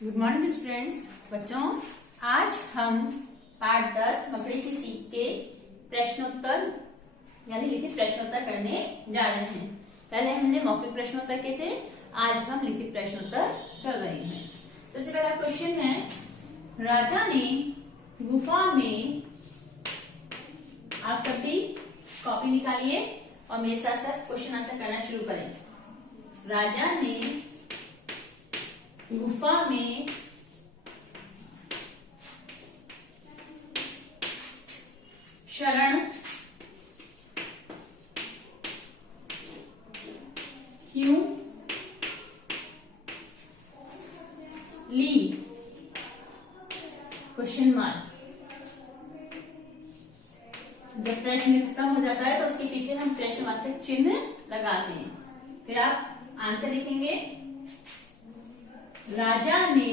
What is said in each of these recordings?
Good morning students. बच्चों, आज हम पाठ 10 मकड़ी की सीख के प्रश्नोत्तर यानी लिखित प्रश्नोत्तर करने जा रहे हैं। पहले हमने मौखिक प्रश्नोत्तर किए थे, आज हम लिखित प्रश्नोत्तर कर रहे हैं। सबसे पहला क्वेश्चन है, राजा ने गुफा में, आप सब भी कॉपी निकालिए और मेरे साथ साथ क्वेश्चन आंसर करना शुरू करें। राजा ने गुफा में शरण क्यों ली? Question mark. जब प्रश्न खत्म हो जाता है तो उसके पीछे हम प्रश्नवाचक चिन्ह लगाते हैं। फिर आप आंसर लिखेंगे। राजा ने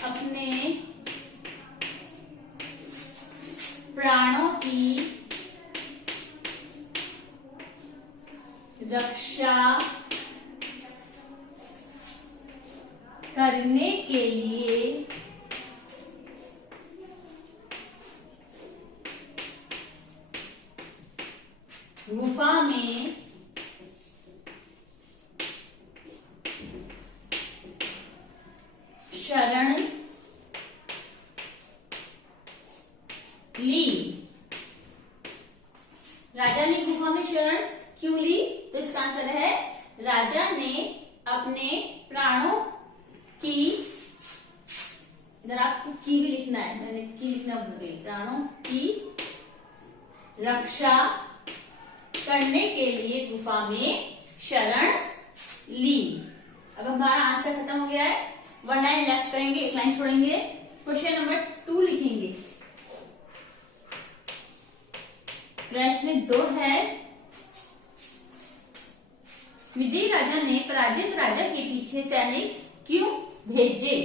अपने प्राणों की रक्षा करने के लिए गुफा में शरण ली। राजा ने गुफा में शरण क्यों ली? तो इसका आंसर है, राजा ने अपने प्राणों की, इधर आपको की भी लिखना है, मैंने की लिखना भूल गई, प्राणों की रक्षा करने के लिए गुफा में शरण ली। अब हमारा आंसर खत्म हो गया है। 1 लाइन लेफ्ट करेंगे, 1 लाइन छोड़ेंगे। क्वेश्चन नंबर 2 लिखेंगे। प्रश्न 2 है, विजयी राजा ने पराजित राजा के पीछे सैनिक क्यों भेजे?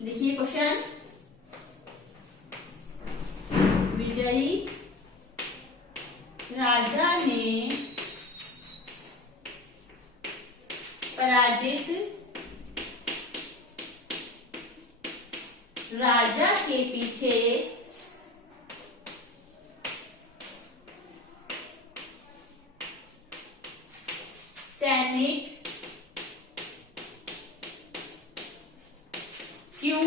देखिए क्वेश्चन, विजयी राजा ने पराजित राजा के पीछे सैनिक क्यों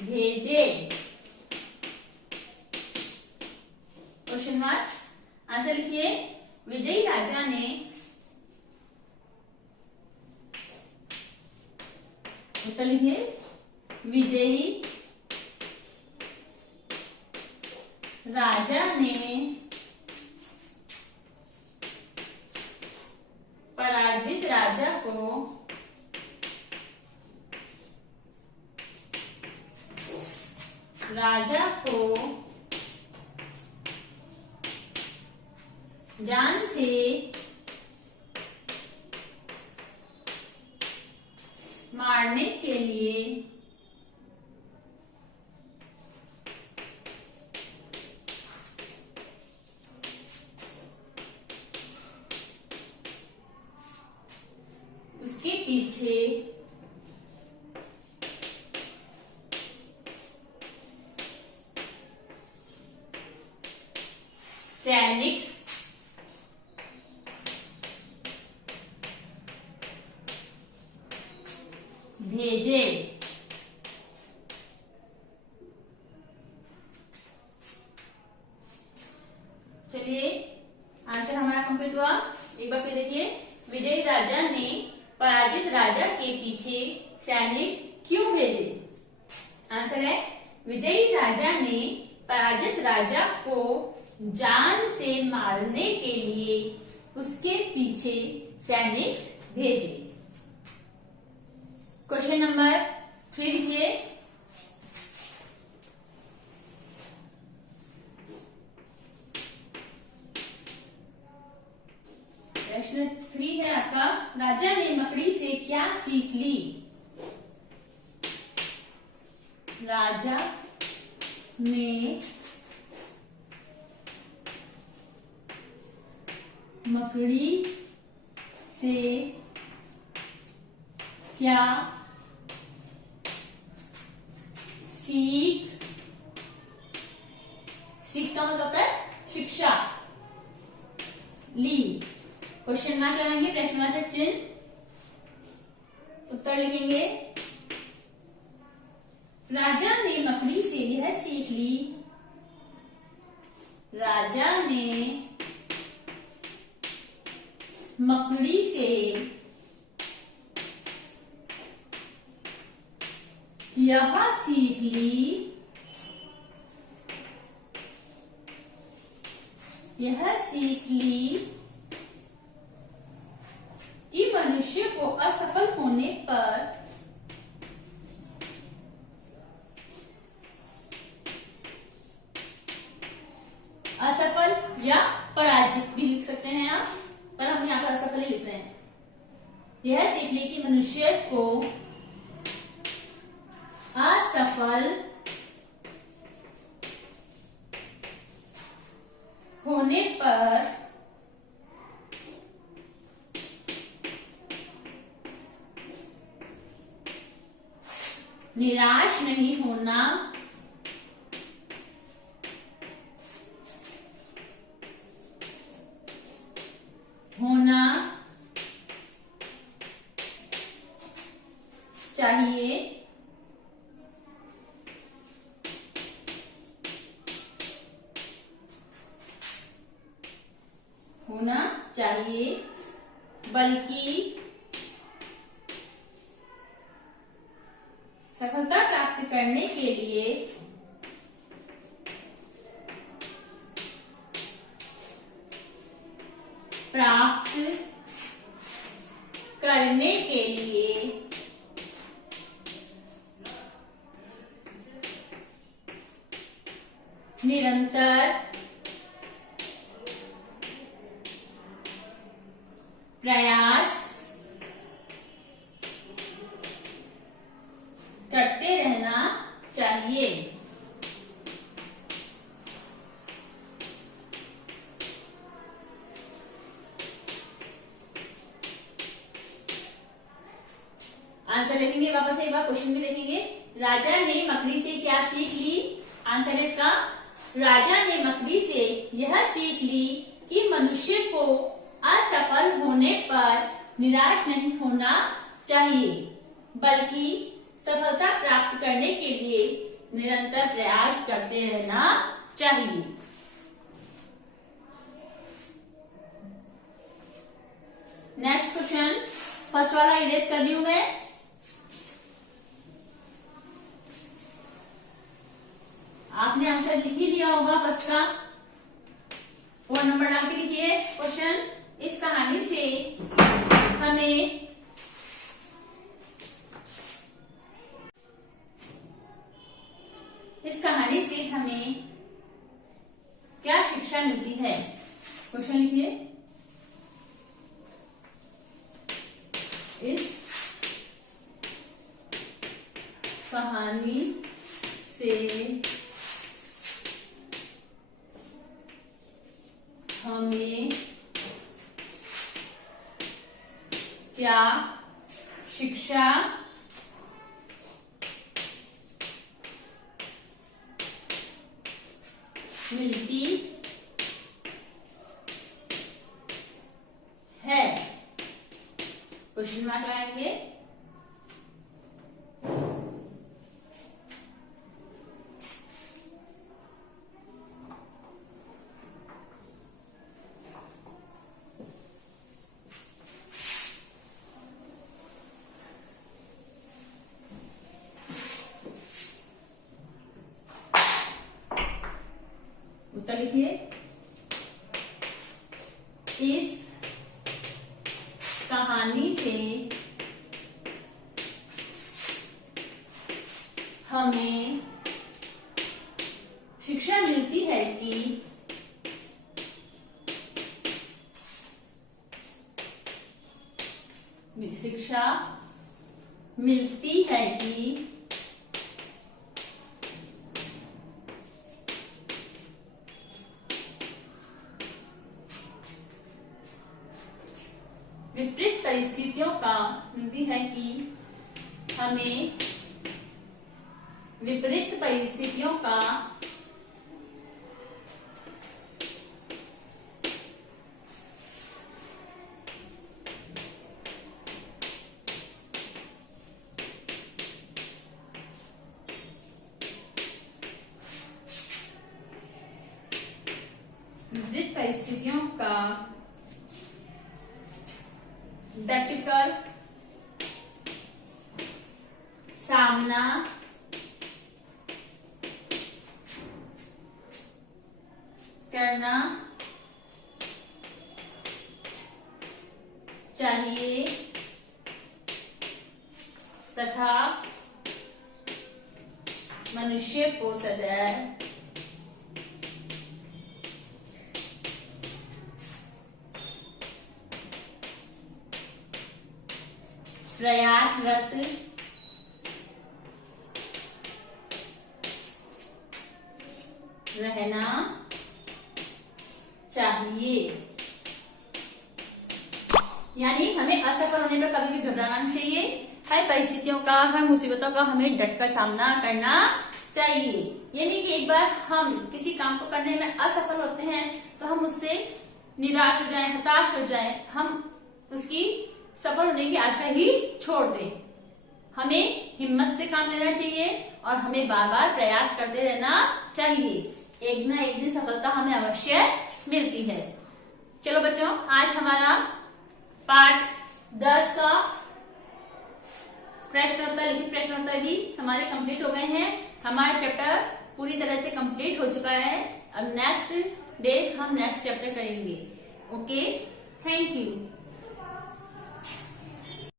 भेजे? Question mark. आंसर लिखिए। विजयी राजा ने, उत्तर लिखिए, विजयी राजा ने पराजित राजा को जान से मारने के लिए उसके पीछे सैनिक भेजे। चलिए, आंसर हमारा कंप्लीट हुआ। एक बार फिर देखिए, विजयी राजा ने पराजित राजा के पीछे सैनिक क्यों भेजे? आंसर है, विजयी राजा ने पराजित राजा को जान से मारने के लिए उसके पीछे सैनिक भेजे। क्वेश्चन नंबर 3 लिखिए। प्रश्न 3 है आपका, राजा ने मकड़ी से क्या सीख ली? राजा ने मकड़ी से क्या सीख का मतलब होता है शिक्षा ली। क्वेश्चन मार्क लगाएंगे, प्रश्नवाचक चिन्ह, उत्तर लिखेंगे। राजा ने मकड़ी से यह सीख ली, राजा ने मकड़ी से यह सीख ली, कि मनुष्य को असफल होने पर असफल या पराजित भी लिख सकते हैं आप, पर हम यहाँ पर असफल ही लिख रहे हैं। यह सीख ली कि मनुष्य को असफल होने पर निराश नहीं होना चाहिए। बल्कि सफलता प्राप्त करने के लिए निरंतर प्रयास करते रहना चाहिए। आंसर देखेंगे, वापस एक बार क्वेश्चन भी देखेंगे। राजा ने मकड़ी से क्या सीख ली? आंसर है इसका, राजा ने मकड़ी से यह सीख ली कि मनुष्य को असफल होने पर निराश नहीं होना चाहिए, बल्कि सफलता प्राप्त करने के लिए निरंतर प्रयास करते रहना चाहिए। नेक्स्ट क्वेश्चन, फर्स्ट वाला इरेज कर रही हूं मैं। आपने आंसर लिख ही लिया होगा फर्स्ट का, 4 नंबर डाल के लिखिए क्वेश्चन। इस कहानी से हमें क्या शिक्षा मिलती है? क्वेश्चन लिखिए। इस कहानी से हमें क्या शिक्षा मिलती है? क्वेश्चन मार्क लगाएंगे। उत्तर लिखिए। इस कहानी से हमें शिक्षा मिलती है कि विपरीत परिस्थितियों का मिलती है कि हमें विपरीत परिस्थितियों का विपरीत परिस्थितियों का डटकर सामना करना चाहिए तथा मनुष्य को सदैव प्रयासरत रहना चाहिए। यानी हमें असफल होने पर कभी भी घबराना नहीं चाहिए। हर परिस्थितियों का, हर मुसीबतों का हमें डटकर सामना करना चाहिए। यानी कि एक बार हम किसी काम को करने में असफल होते हैं तो हम उससे निराश हो जाएं, हताश हो जाएं, हम उसकी सफल होने की आशा ही छोड़ दें। हमें हिम्मत से काम लेना चाहिए और हमें बार बार प्रयास करते रहना चाहिए। एक ना एक दिन सफलता हमें अवश्य मिलती है। चलो बच्चों, आज हमारा पाठ 10 का प्रश्नोत्तर, लिखित प्रश्नोत्तर भी हमारे कंप्लीट हो गए हैं। हमारा चैप्टर पूरी तरह से कंप्लीट हो चुका है। अब नेक्स्ट डे हम नेक्स्ट चैप्टर करेंगे। Okay, thank you.